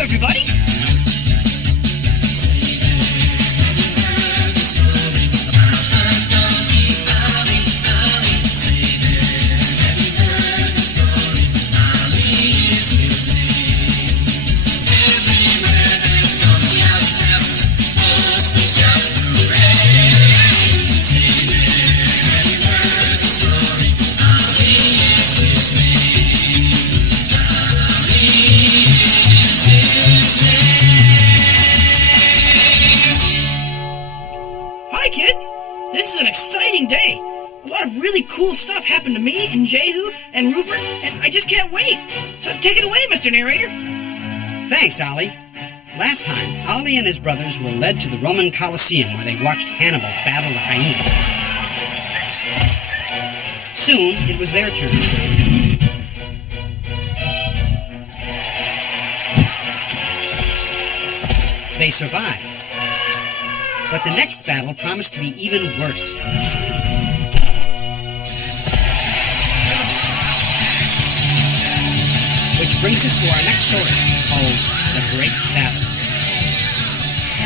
everybody. This is an exciting day. A lot of really cool stuff happened to me and Jehu and Rupert, and I just can't wait. So take it away, Mr. Narrator. Thanks, Ollie. Last time, Ollie and his brothers were led to the Roman Colosseum where they watched Hannibal battle the hyenas. Soon, it was their turn. They survived. But the next battle promised to be even worse. Which brings us to our next story, called The Great Battle.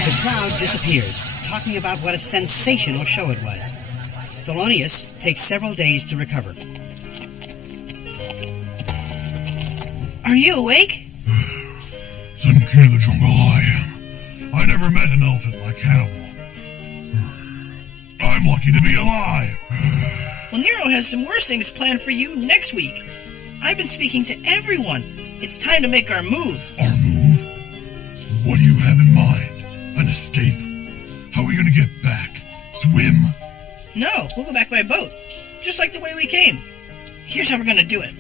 The crowd disappears, talking about what a sensational show it was. Thelonious takes several days to recover. Are you awake? Some king of the jungle I am. I never met an elephant like Hannibal. I'm lucky to be alive. Well, Nero has some worse things planned for you next week. I've been speaking to everyone. It's time to make our move. Our move? What do you have in mind? An escape? How are we going to get back? Swim? No, we'll go back by boat. Just like the way we came. Here's how we're going to do it.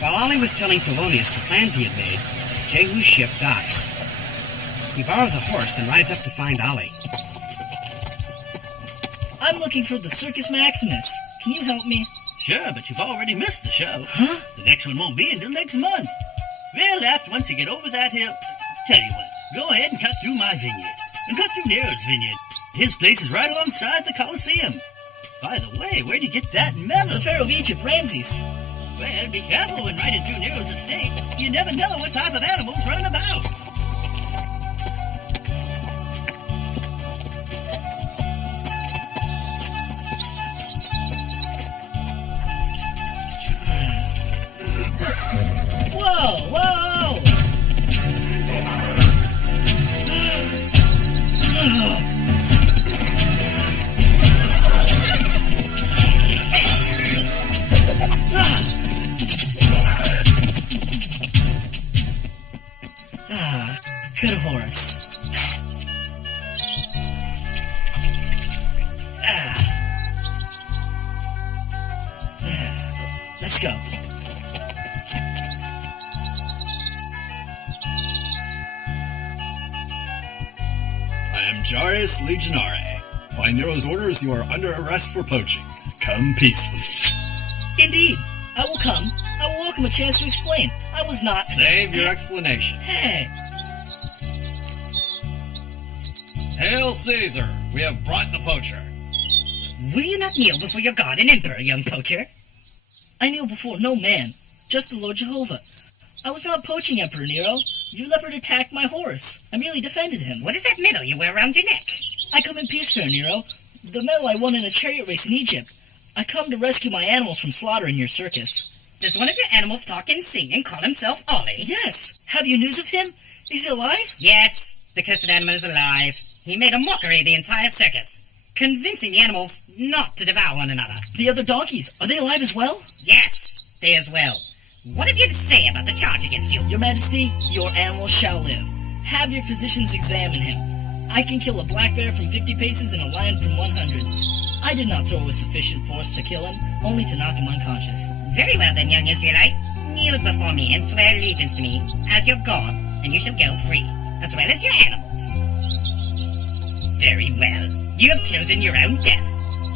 While Ollie was telling Thelonious the plans he had made, Jehu's ship docks. He borrows a horse and rides up to find Ollie. I'm looking for the Circus Maximus. Can you help me? Sure, but you've already missed the show. Huh? The next one won't be until next month. Veer left once you get over that hill. Tell you what, go ahead and cut through my vineyard. And cut through Nero's vineyard. His place is right alongside the Colosseum. By the way, where'd you get that melon? The Pharaoh of Egypt, Ramses. Well, be careful when riding through Nero's estate. You never know what type of animal's running about. Whoa! Good horse. Let's go. Jarius Legionare. By Nero's orders, you are under arrest for poaching. Come peacefully. Indeed. I will come. I will welcome a chance to explain. I was not... Save your explanation. Hey! Hail Caesar! We have brought the poacher. Will you not kneel before your god and emperor, young poacher? I kneel before no man, just the Lord Jehovah. I was not poaching, Emperor Nero. Your leopard attacked my horse. I merely defended him. What is that medal you wear around your neck? I come in peace, fair Nero. The medal I won in a chariot race in Egypt. I come to rescue my animals from slaughter in your circus. Does one of your animals talk and sing and call himself Ollie? Yes. Have you news of him? Is he alive? Yes. The cursed animal is alive. He made a mockery of the entire circus, convincing the animals not to devour one another. The other donkeys, are they alive as well? Yes, they as well. What have you to say about the charge against you? Your Majesty, your animal shall live. Have your physicians examine him. I can kill a black bear from 50 paces and a lion from 100. I did not throw with sufficient force to kill him, only to knock him unconscious. Very well then, young Israelite. Kneel before me and swear allegiance to me as your god, and you shall go free, as well as your animals. Very well. You have chosen your own death.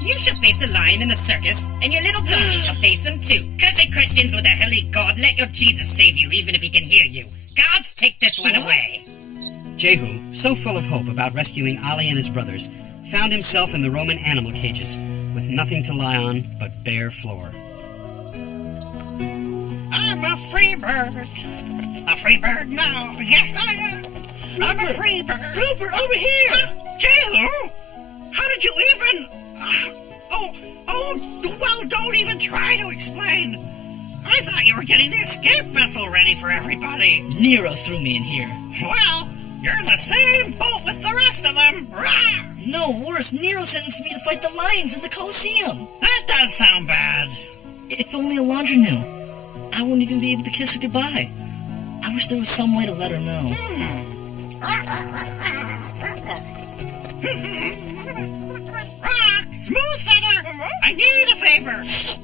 You shall face the lion in the circus, and your little donkey shall face them too. Cursed Christians with their holy God, let your Jesus save you, even if he can hear you. Gods, take this one away. Jehu, so full of hope about rescuing Ollie and his brothers, found himself in the Roman animal cages, with nothing to lie on but bare floor. I'm a free bird. A free bird now. Yes, I am. I'm a free bird. Rupert, over here! Jehu? How did you even... well, don't even try to explain. I thought you were getting the escape vessel ready for everybody. Nero threw me in here. Well, you're in the same boat with the rest of them. Rah! No, worse, Nero sentenced me to fight the lions in the Colosseum. That does sound bad. If only Alondra knew. I wouldn't even be able to kiss her goodbye. I wish there was some way to let her know. Smooth Feather, I need a favor.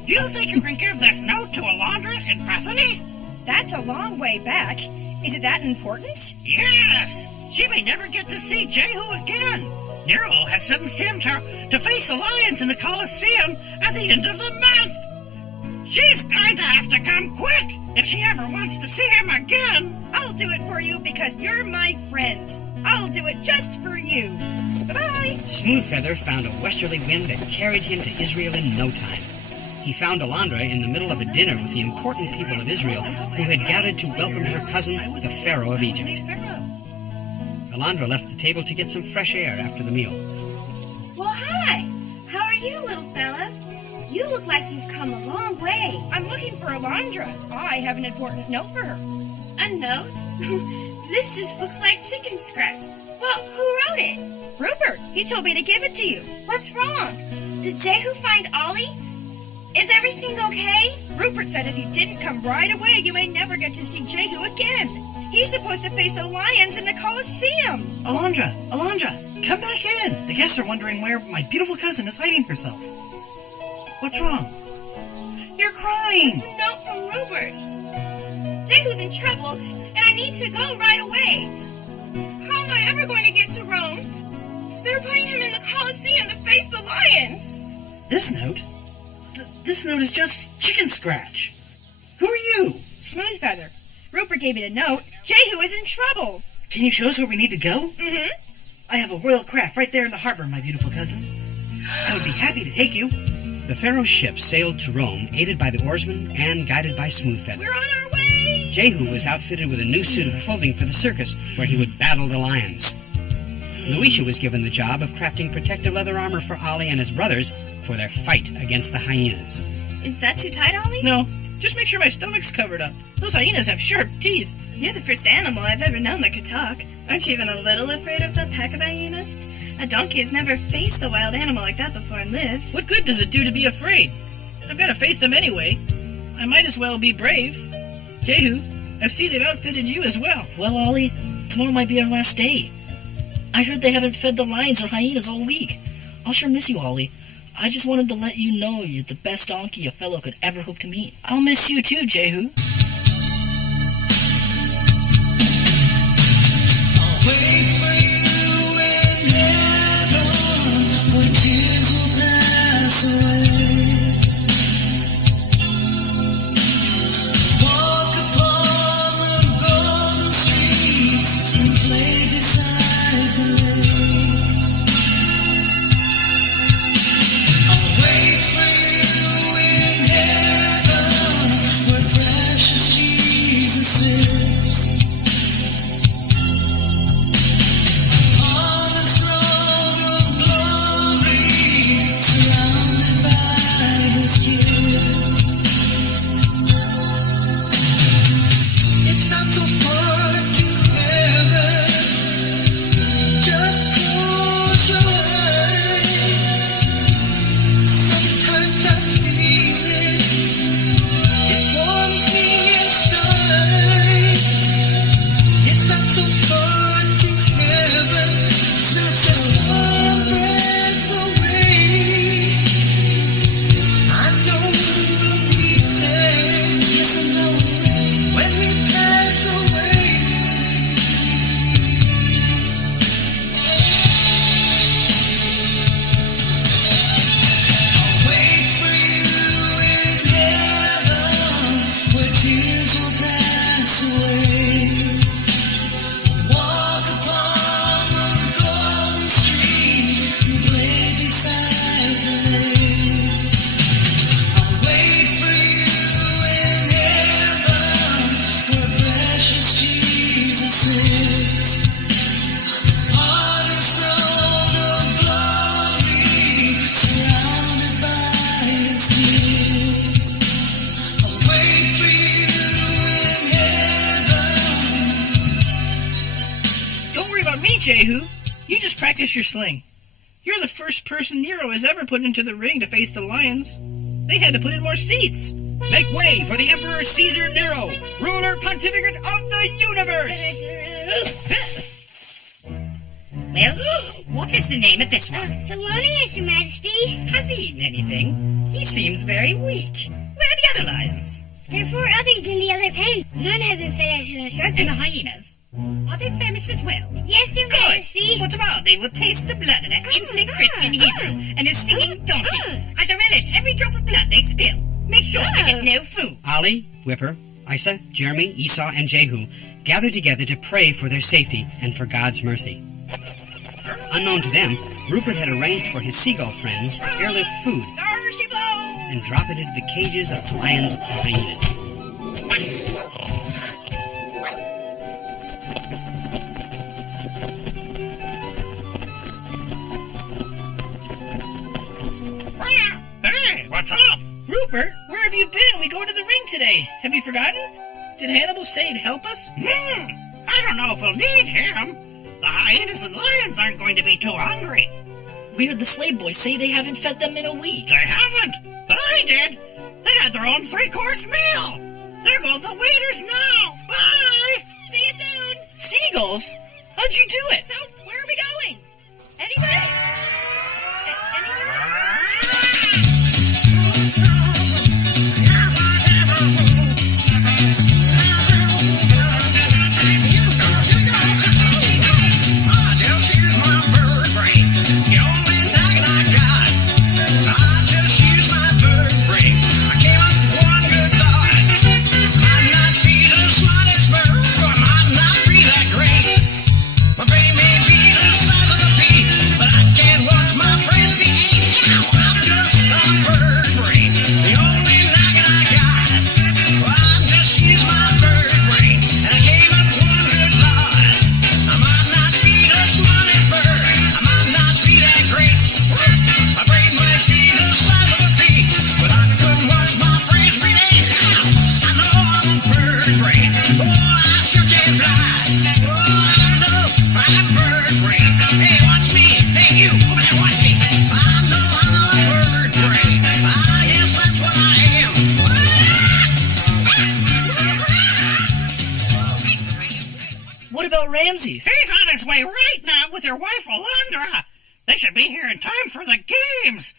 Do you think you can give this note to Alondra in Bethany? That's a long way back. Is it that important? Yes. She may never get to see Jehu again. Nero has sentenced him to face the lions in the Colosseum at the end of the month. She's going to have to come quick if she ever wants to see him again. I'll do it for you because you're my friend. I'll do it just for you. Bye-bye. Smoothfeather found a westerly wind that carried him to Israel in no time. He found Alondra in the middle of a dinner with the important people of Israel who had gathered to welcome her cousin, the Pharaoh of Egypt. Alondra left the table to get some fresh air after the meal. Well, hi. How are you, little fella? You look like you've come a long way. I'm looking for Alondra. I have an important note for her. A note? This just looks like chicken scratch. Well, who wrote it? Rupert. He told me to give it to you. What's wrong? Did Jehu find Ollie? Is everything okay? Rupert said if you didn't come right away, you may never get to see Jehu again. He's supposed to face the lions in the Colosseum. Alondra, come back in. The guests are wondering where my beautiful cousin is hiding herself. What's wrong? You're crying. It's a note from Rupert. Jehu's in trouble, and I need to go right away. How am I ever going to get to Rome? They're putting him in the Colosseum to face the lions. This note? This note is just chicken scratch. Who are you? Smoothfeather. Rupert gave me the note. Jehu is in trouble. Can you show us where we need to go? Mm-hmm. I have a royal craft right there in the harbor, my beautiful cousin. I would be happy to take you. The Pharaoh's ship sailed to Rome, aided by the oarsmen and guided by Smoothfeather. We're on our way! Jehu was outfitted with a new suit of clothing for the circus, where he would battle the lions. Luisha was given the job of crafting protective leather armor for Ollie and his brothers for their fight against the hyenas. Is that too tight, Ollie? No, just make sure my stomach's covered up. Those hyenas have sharp teeth. You're the first animal I've ever known that could talk. Aren't you even a little afraid of the pack of hyenas? A donkey has never faced a wild animal like that before and lived. What good does it do to be afraid? I've got to face them anyway. I might as well be brave. Jehu, I see they've outfitted you as well. Well, Ollie, tomorrow might be our last day. I heard they haven't fed the lions or hyenas all week. I'll sure miss you, Ollie. I just wanted to let you know you're the best donkey a fellow could ever hope to meet. I'll miss you too, Jehu. Precious Hey, Jehu, you just practiced your sling. You're the first person Nero has ever put into the ring to face the lions. They had to put in more seats. Make way for the Emperor Caesar Nero, ruler pontificate of the universe! Well, what is the name of this one? Thelonious, Your Majesty. Has he eaten anything? He seems very weak. Where are the other lions? There are 4 others in the other pen. None have been fed as you instructed. And the hyenas? Are they famished as well? Yes, Your Majesty. For tomorrow they will taste the blood of that insolent Christian Hebrew and his singing donkey. I shall relish every drop of blood they spill. Make sure they get no food. Ollie, Whipper, Isa, Jeremy, Esau, and Jehu gathered together to pray for their safety and for God's mercy. Unknown to them, Rupert had arranged for his seagull friends to airlift food and drop it into the cages of lions and hyenas. Hey, what's up? Rupert, where have you been? We go to the ring today. Have you forgotten? Did Hannibal say he'd help us? I don't know if we'll need him. The hyenas and lions aren't going to be too hungry. We heard the slave boys say they haven't fed them in a week. They haven't, but I did. They had their own 3-course meal. There go the waiters now. Bye. See you soon. Seagulls? How'd you do it? So, where are we going? Anybody? Ramses. He's on his way right now with your wife, Alondra. They should be here in time for the games.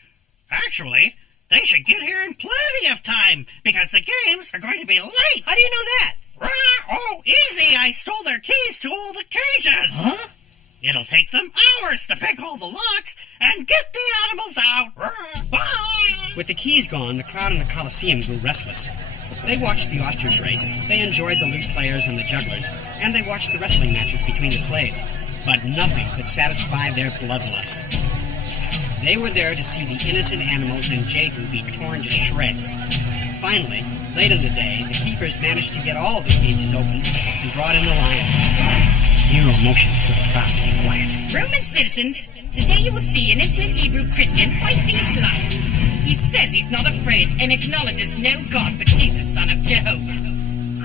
Actually, they should get here in plenty of time, because the games are going to be late. How do you know that? Oh, easy. I stole their keys to all the cages. Huh? It'll take them hours to pick all the locks and get the animals out. Bye. With the keys gone, the crowd in the Colosseum grew restless. They watched the ostrich race, they enjoyed the lute players and the jugglers, and they watched the wrestling matches between the slaves. But nothing could satisfy their bloodlust. They were there to see the innocent animals and Jehu be torn to shreds. Finally, late in the day, the keepers managed to get all the cages open and brought in the lions. Nero motioned for the crowd to be quiet. Roman citizens, today you will see an insolent Hebrew Christian fight these lions. He says he's not afraid and acknowledges no God but Jesus, son of Jehovah.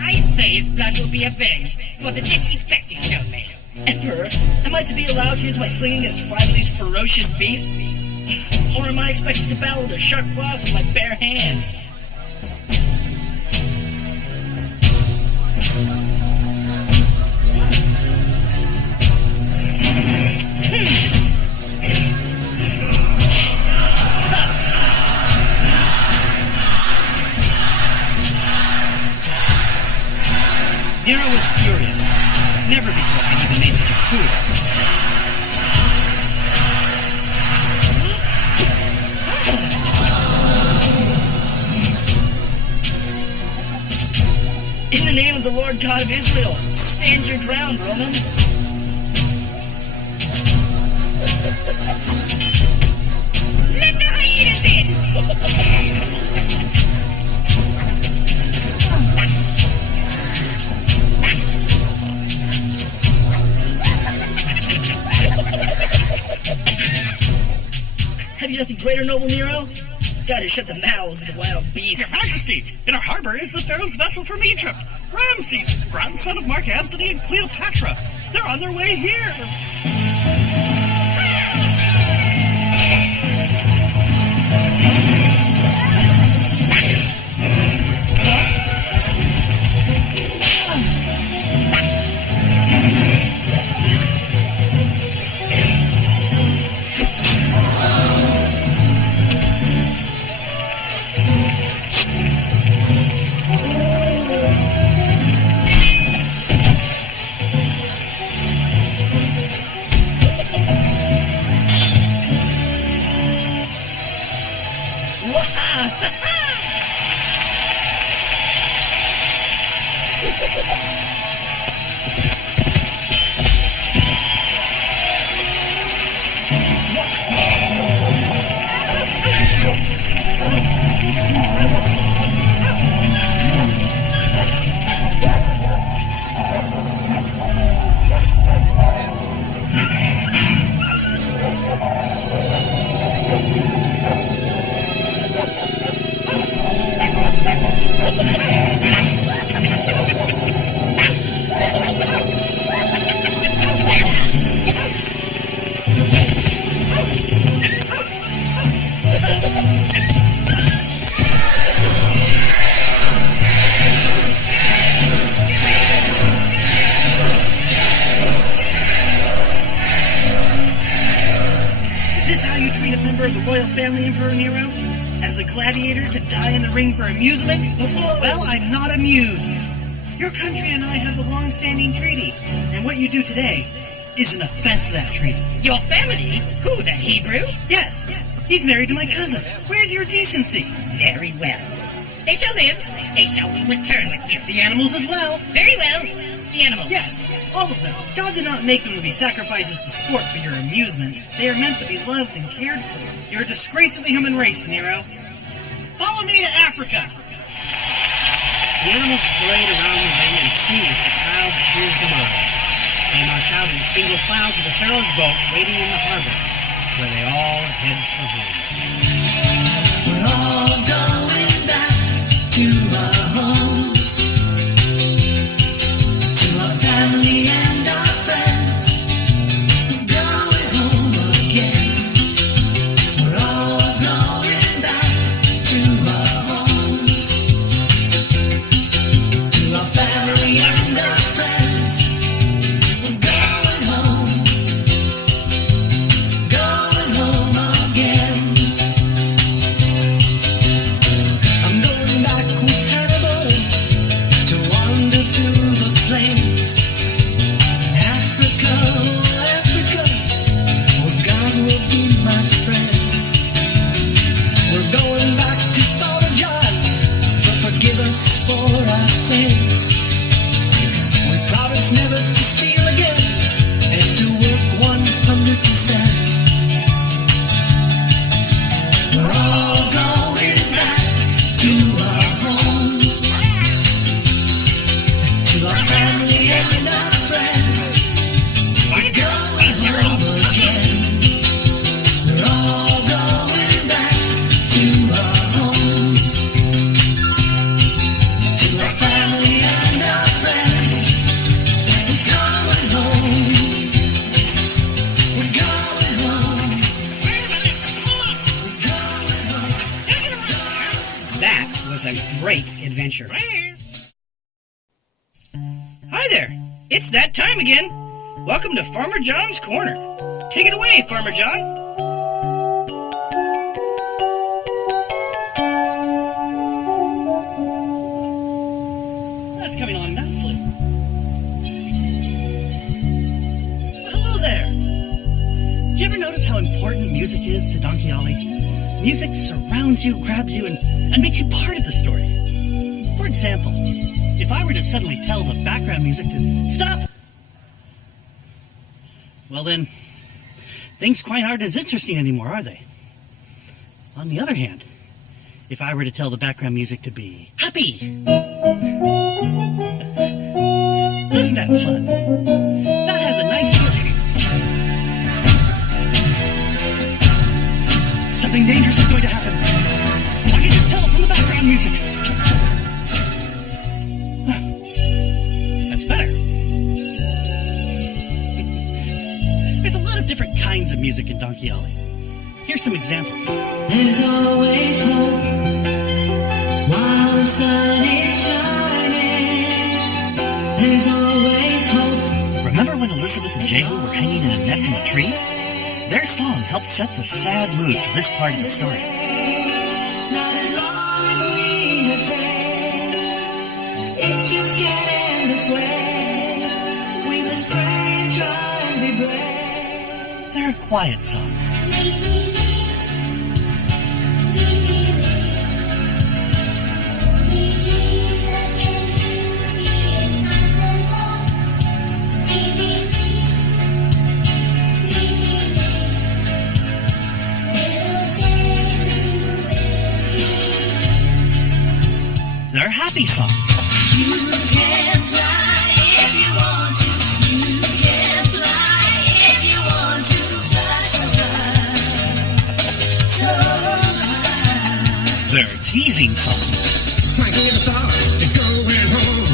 I say his blood will be avenged for the disrespect he's shown me. Emperor, am I to be allowed to use my sling against 5 of these ferocious beasts? Or am I expected to battle their sharp claws with my bare hands? Nero was furious. Never before had he been made such a fool. In the name of the Lord God of Israel, stand your ground, Roman. Let the hyenas in! Have you nothing greater, noble Nero? Gotta shut the mouths of the wild beasts. Your Majesty, in our harbor is the Pharaoh's vessel from Egypt, Ramses, grandson of Mark Antony and Cleopatra. They're on their way here! Family Emperor Nero? As a gladiator to die in the ring for amusement? Well, I'm not amused. Your country and I have a long-standing treaty, and what you do today is an offense to that treaty. Your family? Who, the Hebrew? Yes, he's married to my cousin. Where's your decency? Very well. They shall live. They shall return with you. The animals as well. Very well. The animals. Yes, all of them. God did not make them to be sacrifices to sport for your amusement. They are meant to be loved and cared for. You're a disgrace to the human race, Nero. Follow me to Africa. The animals parade around the ring and sing as the crowd cheers them on. They march out in single file to the Pharaoh's boat waiting in the harbor, where they all head for home. We're all going back to our homes, to our family and our friends. We're going home again. We're all going back to our homes, to our family and our friends. We're going home again. I'm going back with Hannibal to wander through the plains. Africa, oh Africa, where God will be my friend. We're going back to Father John to forgive us for our sins. We promise never to steal again and to work 100%. We're all going back to our homes, to our family and our friends. We're going home again. We're all going back to our homes, to our family and our friends. We're going home. We're going home. That was a great adventure. Hi there. It's that time again. Welcome to Farmer John's Corner. Take it away, Farmer John. That's coming along nicely. Well, hello there. Did you ever notice how important music is to Donkey Ollie? Music surrounds you, grabs you, and makes you part of the story. For example, if I were to suddenly tell the background music to stop, well then, things quite aren't as interesting anymore, are they? On the other hand, if I were to tell the background music to be happy, isn't that fun? That has a nice feeling. Something dangerous is going to happen. I can just tell it from the background music. That's better. music in Donkey Ollie. Here's some examples. There's always hope while the sun is shining. There's always hope. Remember when Elizabeth and Jehu were hanging in a net from a tree? Their song helped set the sad mood for this part of the story. Not as long as we have faith. It just can't end this way. We must pray and try and be brave. There are quiet songs. There are happy songs. You can fly if you want to. You can fly if you want to. Fly so high, so high. There are teasing songs. Might give a thought to going home.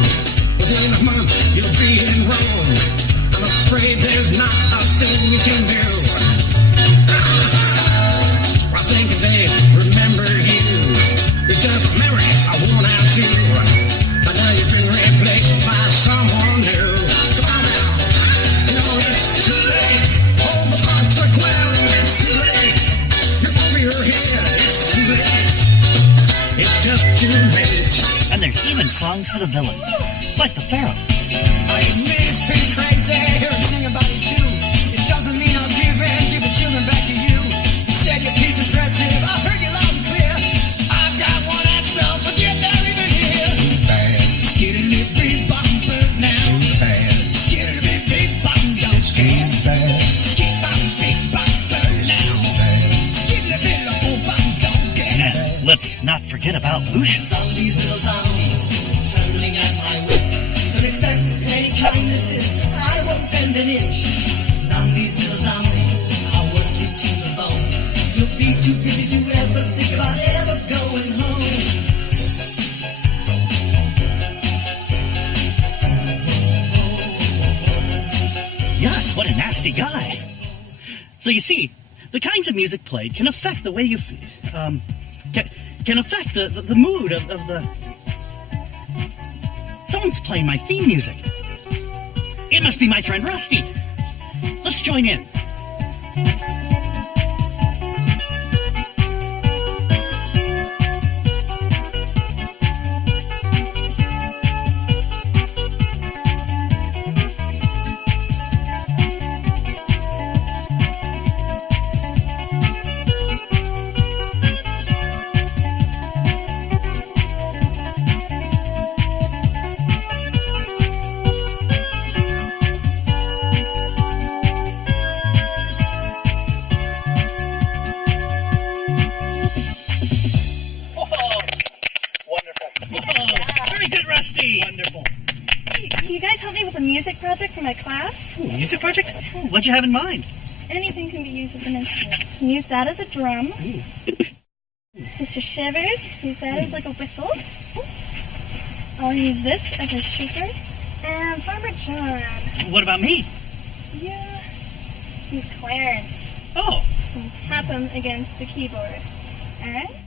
Within a month, you'll be in Rome. I'm afraid there's not a thing you can do. I think they remember you. It's just a memory I won't ask you. But now you've been replaced by someone new. Come on now. You know it's too late. Hold the clock to 12. It's too late. You're over your head. It's too late. It's just too late. And there's even songs for the villains, like the Pharaoh. I admit it's pretty crazy. Hear him sing about it too. It doesn't mean I'll give the children back to you. You said your piece impressive. I heard you loud and clear. I've got one that's self. Forget they're even here. Skiddly bee bottom bird now. Skiddly bee bottom don't stand. Skid bottom big bottom bird now. Skiddly bee little bottom don't get. And let's not forget about Lucius. These little zombies trembling at my whip. Don't expect any kindnesses. I won't bend an inch. Zombies, little zombies, I'll work you to the bone. You'll be too busy to ever think about ever going home. Yuck, what a nasty guy. So you see, the kinds of music played can affect the way you can affect the mood of the... Someone's playing my theme music. It must be my friend Rusty. Let's join in. Wonderful. Can you guys help me with a music project for my class? Ooh, music project? What'd you have in mind? Anything can be used as an instrument. You can use that as a drum. Mr. Shivers, use that as like a whistle. I'll use this as a shaker. And Farmer John. What about me? Yeah. Use Clarence. Oh. And tap him against the keyboard. Alright?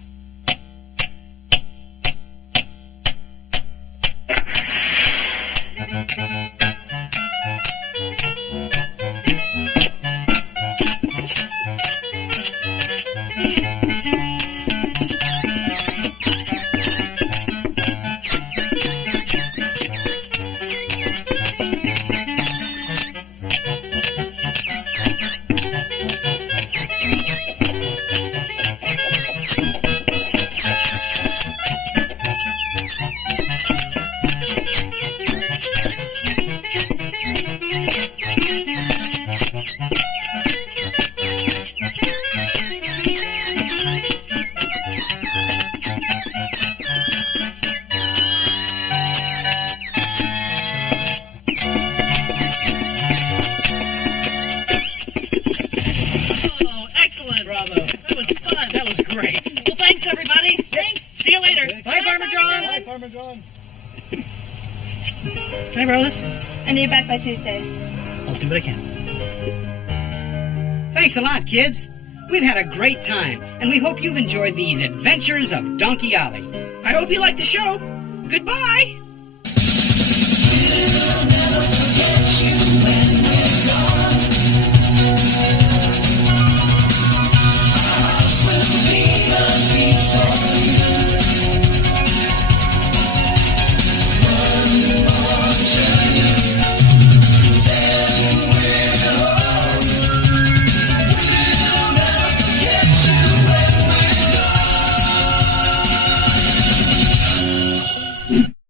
Farmer John. Can I borrow this? I need it back by Tuesday. I'll do what I can. Thanks a lot, kids. We've had a great time, and we hope you've enjoyed these adventures of Donkey Ollie. I hope you liked the show. Goodbye. We'll never forget you when we're gone. Our hearts will beat a beat for you. One more journey, then we're home. We'll never forget you when we're gone.